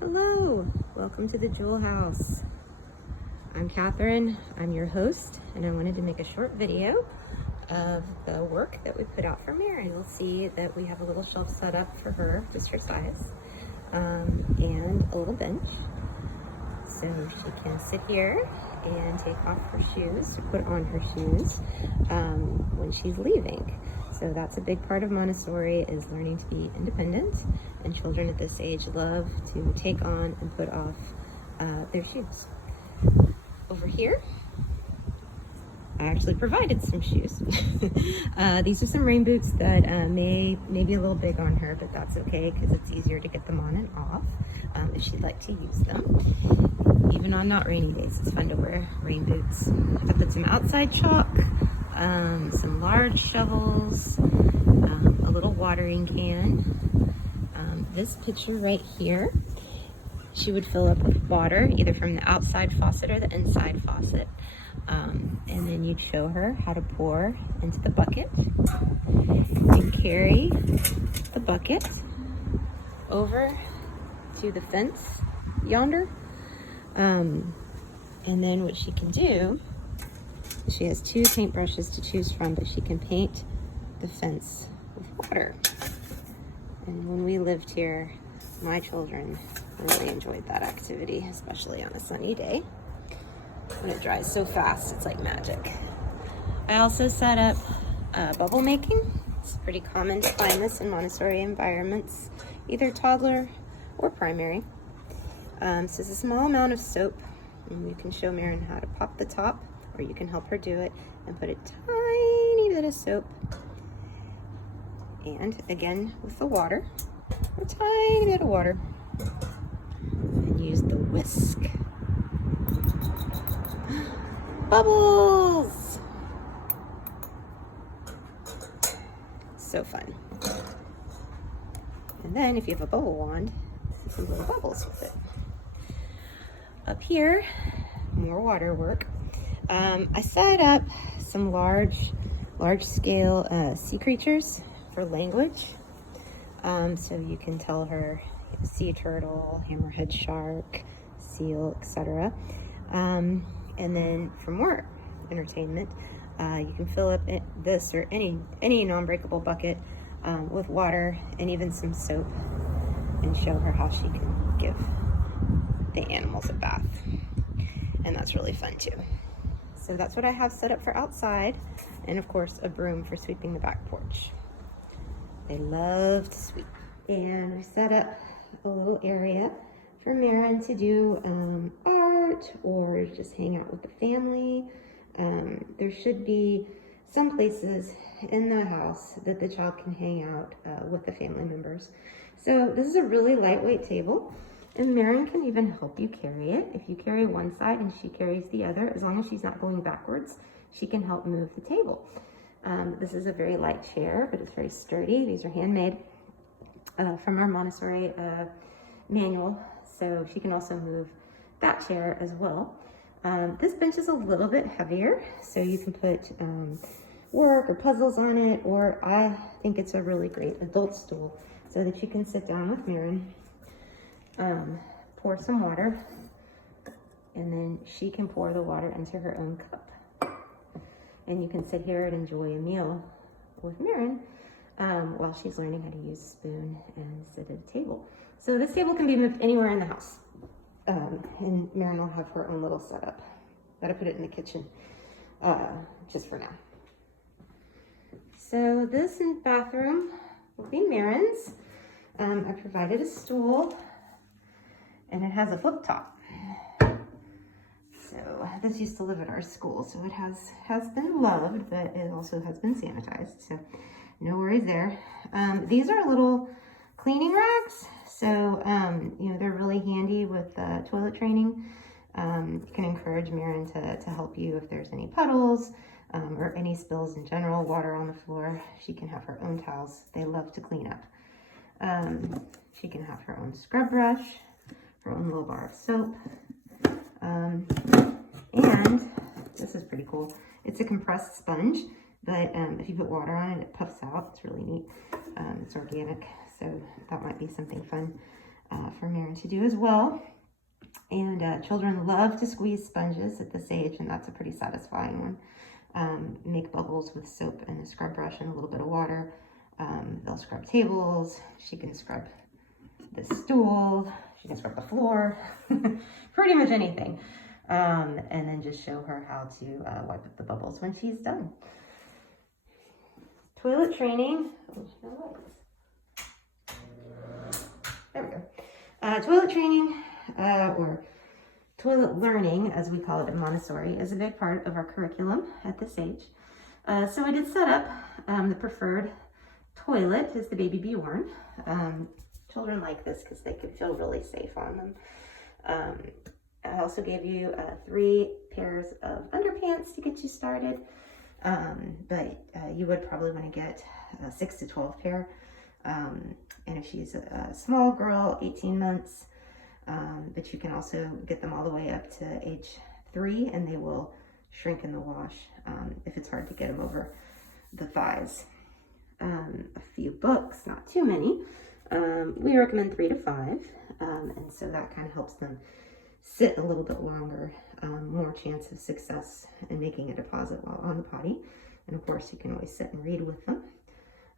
Hello, welcome to the Jewel House. I'm Catherine, I'm your host, and I wanted to make a short video of the work that we put out for Mary. You'll see that we have a little shelf set up for her, just her size, and a little bench. So she can sit here and take off her shoes, put on her shoes when she's leaving. So that's a big part of Montessori, is learning to be independent, and children at this age love to take on and put off their shoes. Over here, I actually provided some shoes. These are some rain boots that may be a little big on her, but that's okay because it's easier to get them on and off if she'd like to use them. Even on not rainy days, it's fun to wear rain boots. I put some outside chalk, some large shovels, a little watering can. This picture right here, she would fill up with water, either from the outside faucet or the inside faucet. And then you'd show her how to pour into the bucket and carry the bucket over to the fence yonder. And then what she can do, she has 2 paintbrushes to choose from, but she can paint the fence with water. And when we lived here, my children really enjoyed that activity, especially on a sunny day. When it dries so fast, it's like magic. I also set up bubble making. It's pretty common to find this in Montessori environments, either toddler or primary. So it's a small amount of soap, and you can show Marin how to pop the top, or you can help her do it and put a tiny bit of soap. And again, with the water, a tiny bit of water, and use the whisk. Bubbles! So fun. And then if you have a bubble wand, see some little bubbles with it. Up here, more water work. I set up some large scale sea creatures for language. So you can tell her sea turtle, hammerhead shark, seal, etc. And then for more entertainment, you can fill up this or any non-breakable bucket with water and even some soap, and show her how she can give the animals a bath. And that's really fun too. So that's what I have set up for outside, and of course a broom for sweeping the back porch. They love to sweep. And I set up a little area for Marin to do art or just hang out with the family. There should be some places in the house that the child can hang out with the family members. So this is a really lightweight table, and Marin can even help you carry it. If you carry one side and she carries the other, as long as she's not going backwards, she can help move the table. This is a very light chair, but it's very sturdy. These are handmade from our Montessori manual, so she can also move that chair as well. This bench is a little bit heavier, so you can put work or puzzles on it, or I think it's a really great adult stool so that you can sit down with Marin, pour some water, and then she can pour the water into her own cup. And you can sit here and enjoy a meal with Marin while she's learning how to use a spoon and sit at a table. So this table can be moved anywhere in the house. And Marin will have her own little setup. Gotta put it in the kitchen, just for now. So this bathroom will be Marin's. I provided a stool, and it has a flip top. So this used to live at our school, so it has been loved, but it also has been sanitized, so no worries there. These are little cleaning racks, so they're really handy with toilet training. You can encourage Marin to help you if there's any puddles or any spills in general, water on the floor. She can have her own towels. They love to clean up. She can have her own scrub brush, her own little bar of soap. And this is pretty cool. It's a compressed sponge, but if you put water on it, it puffs out. It's really neat. It's organic, so that might be something fun. for Marin to do as well. And children love to squeeze sponges at this age, and that's a pretty satisfying one. Make bubbles with soap and a scrub brush and a little bit of water. They'll scrub tables. She can scrub the stool. She can scrub the floor. Pretty much anything. And then just show her how to wipe up the bubbles when she's done. Toilet training. There we go. Toilet training, or toilet learning, as we call it at Montessori, is a big part of our curriculum at this age. So I did set up the preferred toilet is the Baby Bjorn. Children like this because they can feel really safe on them. I also gave you 3 pairs of underpants to get you started, but you would probably want to get 6 to 12 pair. And if she's a small girl, 18 months, but you can also get them all the way up to age 3, and they will shrink in the wash if it's hard to get them over the thighs. A few books, not too many. We recommend 3 to 5, and so that kind of helps them sit a little bit longer, more chance of success in making a deposit while on the potty. And of course, you can always sit and read with them.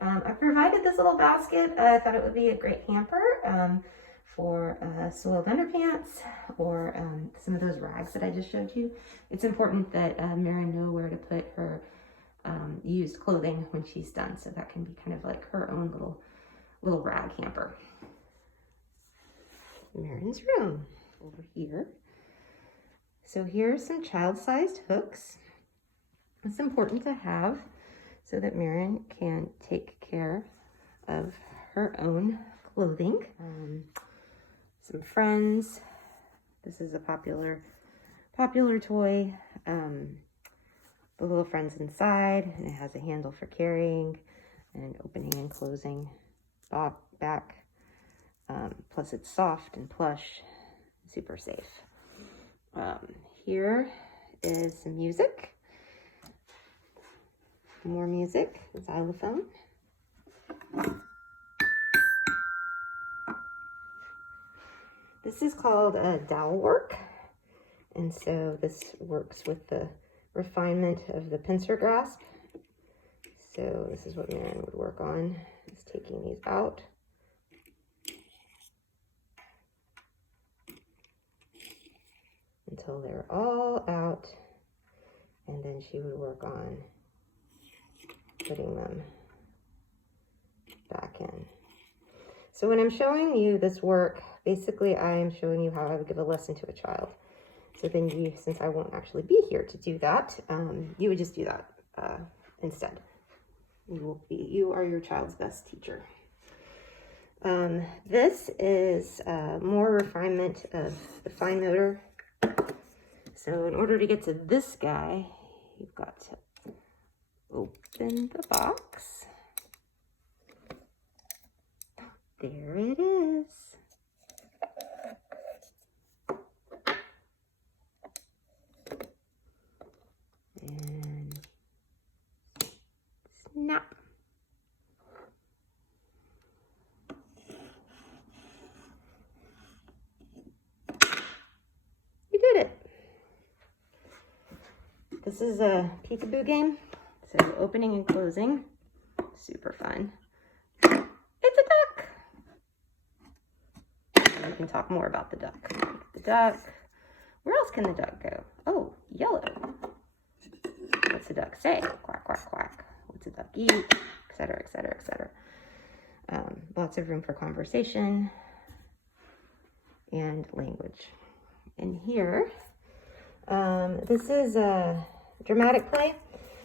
I provided this little basket. I thought it would be a great hamper for soiled underpants or some of those rags that I just showed you. It's important that Marin know where to put her used clothing when she's done, so that can be kind of like her own little rag hamper. Marin's room over here. So here's some child-sized hooks. It's important to have so that Marin can take care of her own clothing. Some friends. This is a popular toy. The little friends inside, and it has a handle for carrying and opening and closing back. Plus it's soft and plush, super safe. Here is some music. More music, xylophone. This is called dowel work, and so this works with the refinement of the pincer grasp. So this is what Marin would work on, is taking these out. Until they're all out, and then she would work on putting them back in. So when I'm showing you this work, basically I am showing you how I would give a lesson to a child. So then you, since I won't actually be here to do that, you would just do that instead. You are your child's best teacher. This is more refinement of the fine motor. So in order to get to this guy, you've got to open the box. There it is. And snap. You did it. This is a peekaboo game. So opening and closing, super fun. It's a duck. And we can talk more about the duck. The duck. Where else can the duck go? Oh, yellow. What's the duck say? Quack, quack, quack. What's the duck eat? Etc., etc., etc. Lots of room for conversation and language. And here, this is a dramatic play.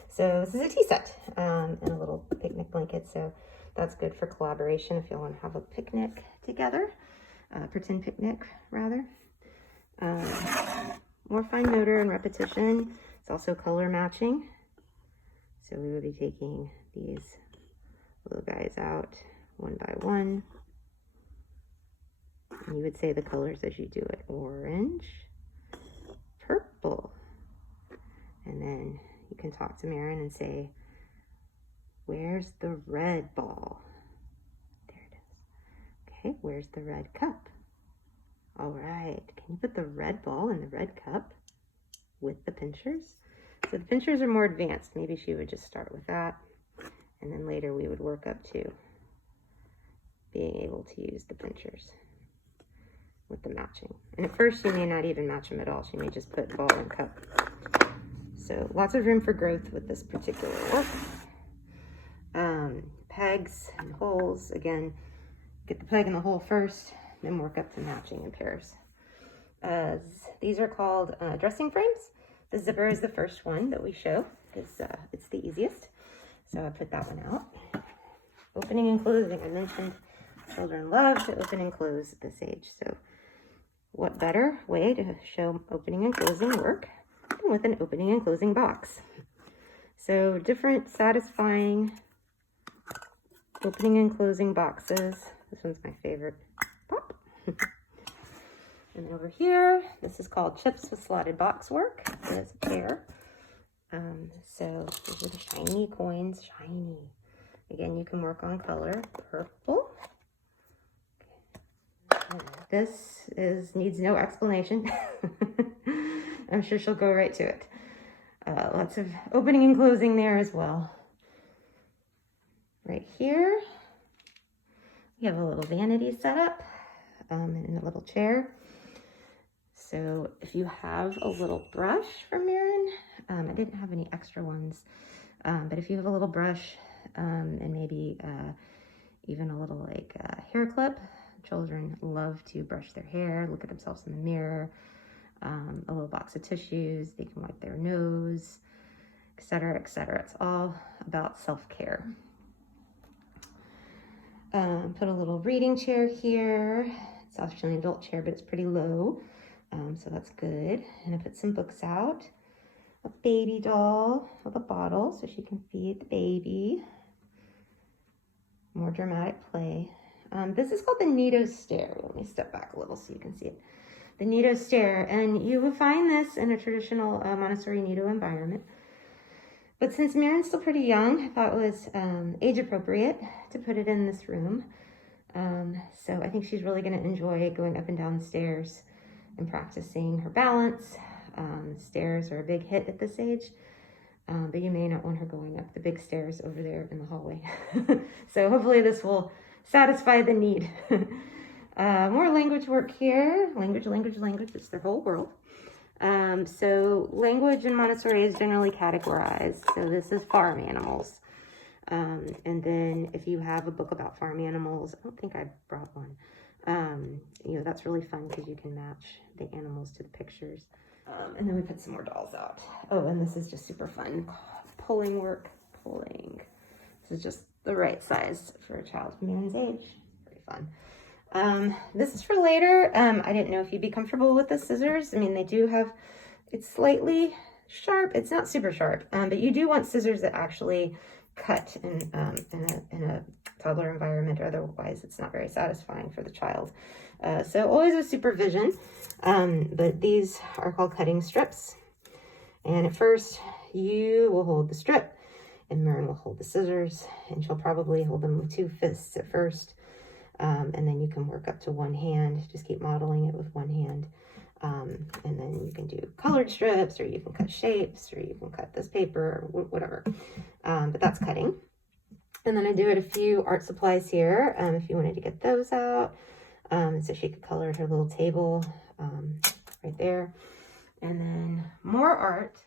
So this is a tea set and a little picnic blanket. So that's good for collaboration if you want to have a picnic together, pretend picnic rather. More fine motor and repetition. It's also color matching. So we would be taking these little guys out one by one. And you would say the colors as you do it. Orange, purple. And then you can talk to Marin and say, where's the red ball? There it is. Okay, where's the red cup? All right, can you put the red ball in the red cup with the pinchers? So the pinchers are more advanced. Maybe she would just start with that, and then later we would work up to being able to use the pinchers with the matching. And at first she may not even match them at all. She may just put ball and cup. So lots of room for growth with this particular work. Pegs and holes, again, get the peg in the hole first, then work up to matching in pairs. These are called dressing frames. The zipper is the first one that we show because it's the easiest. So I put that one out. Opening and closing, I mentioned children love to open and close at this age. So what better way to show opening and closing work than with an opening and closing box? So different satisfying opening and closing boxes. This one's my favorite. Pop. And over here, this is called chips with slotted box work. There's a pair. So these are the shiny coins, shiny. Again, you can work on color, purple. This needs no explanation. I'm sure she'll go right to it. Lots of opening and closing there as well. Right here, we have a little vanity set up and a little chair. So if you have a little brush from Marin, I didn't have any extra ones, but if you have a little brush and maybe even a little like hair clip, children love to brush their hair, look at themselves in the mirror, a little box of tissues, they can wipe their nose, etc., etc. It's all about self-care. Put a little reading chair here. It's actually an adult chair, but it's pretty low, so that's good. And I put some books out. A baby doll with a bottle so she can feed the baby. More dramatic play. This is called the Nido Stair. Let me step back a little so you can see it. The Nido Stair, and you would find this in a traditional Montessori Nido environment. But since Marin's still pretty young, I thought it was age appropriate to put it in this room. So I think she's really going to enjoy going up and down the stairs and practicing her balance. Stairs are a big hit at this age, but you may not want her going up the big stairs over there in the hallway. So hopefully this will satisfy the need. More language work here. Language, it's their whole world. So language in Montessori is generally categorized. So this is farm animals. And then if you have a book about farm animals, I don't think I brought one. You know, that's really fun because you can match the animals to the pictures. And then we put some more dolls out. Oh, and this is just super fun. Pulling work, pulling. This is just the right size for a child of Marin's age. Very fun. This is for later. I didn't know if you'd be comfortable with the scissors. I mean, they do have, it's slightly sharp. It's not super sharp, but you do want scissors that actually cut in a toddler environment, or otherwise it's not very satisfying for the child. So always with supervision, but these are called cutting strips. And at first you will hold the strip and Marin will hold the scissors, and she'll probably hold them with two fists at first. And then you can work up to one hand, just keep modeling it with one hand. And then you can do colored strips, or you can cut shapes, or you can cut this paper, or whatever. But that's cutting. And then I do it a few art supplies here, if you wanted to get those out. So she could color her little table right there. And then more art.